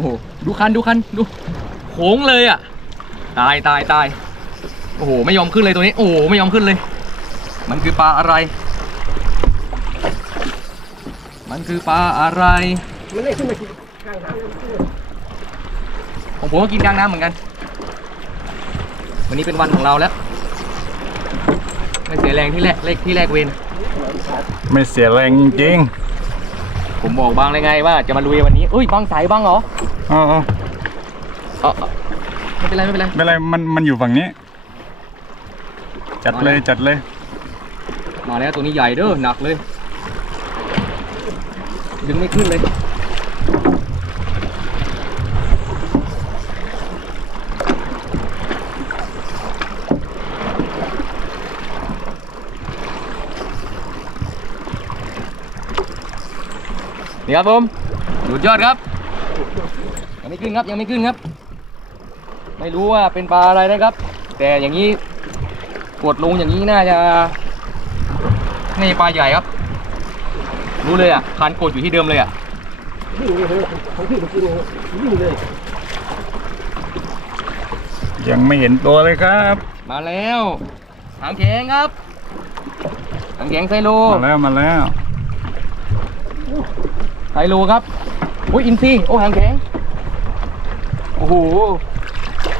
อ้โหดูคันดูคันดูโค้งเลยอะ ตายตายตายโอ้โหไม่ยอมขึ้นเลยตัวนี้ โอ้โหไม่ยอมขึ้นเลย มันคือปลาอะไร มันคือปลาอะไรมันได้ขึ้นมากินข้างทางแล้วขึ้นมาของผมก็กินกลางน้ำเหมือนกัน วันนี้เป็นวันของเราแล้ว ไม่เสียแรงที่แรกเลขที่แรกเวนไม่เสียแรงจริง ผมบอกบางเลยไงว่าจะมาลุยวันนี้เอ้ยบางสายบางเหรอๆอ๋อเออไม่เป็นไรไม่เป็นไรไม่เป็นไรมันมันอยู่ฝั่งนี้ จัดเลยจัดเลย มาแล้วตัวนี้ใหญ่เด้อหนักเลย ดึงไม่ขึ้นเลย นี่ครับผมสุดยอดครับ ยังไม่ขึ้นครับยังไม่ขึ้นครับ ไม่รู้ว่าเป็นปลาอะไรนะครับ แต่อย่างนี้กดลงอย่างนี้น่าจะนี่ปลาใหญ่ครับ รู้เลยอะคานโกดอยู่ที่เดิมเลยอะวิ่งเลยของพี่เมื่อกี้เนี่ยวิ่งเลยยังไม่เห็นตัวเลยครับ มาแล้วหางแข็งครับหางแข็งไซโลมาแล้วมาแล้ว ไซโลครับอุ้ยอินซีโอ้หางแข็งโอ้โห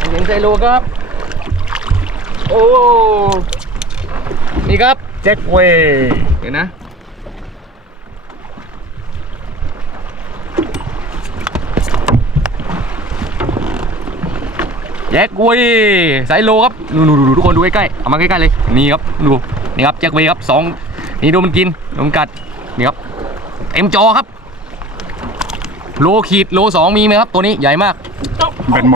หางแข็งไซโลครับ โอ้นี่ครับแจ็คเวย์เดี๋ยวนะแจ็คเวย์ไซโลครับดูดูดูทุกคนดูใกล้ๆ เอามาใกล้ๆเลย นี่ครับ ดู นี่ครับแจ็คเวย์ครับสองนี่ดูมันกินดูมันกัด นี่ครับ เต็มจอครับ โลขีดโลสองมีไหมครับตัวนี้ใหญ่มาก เป็น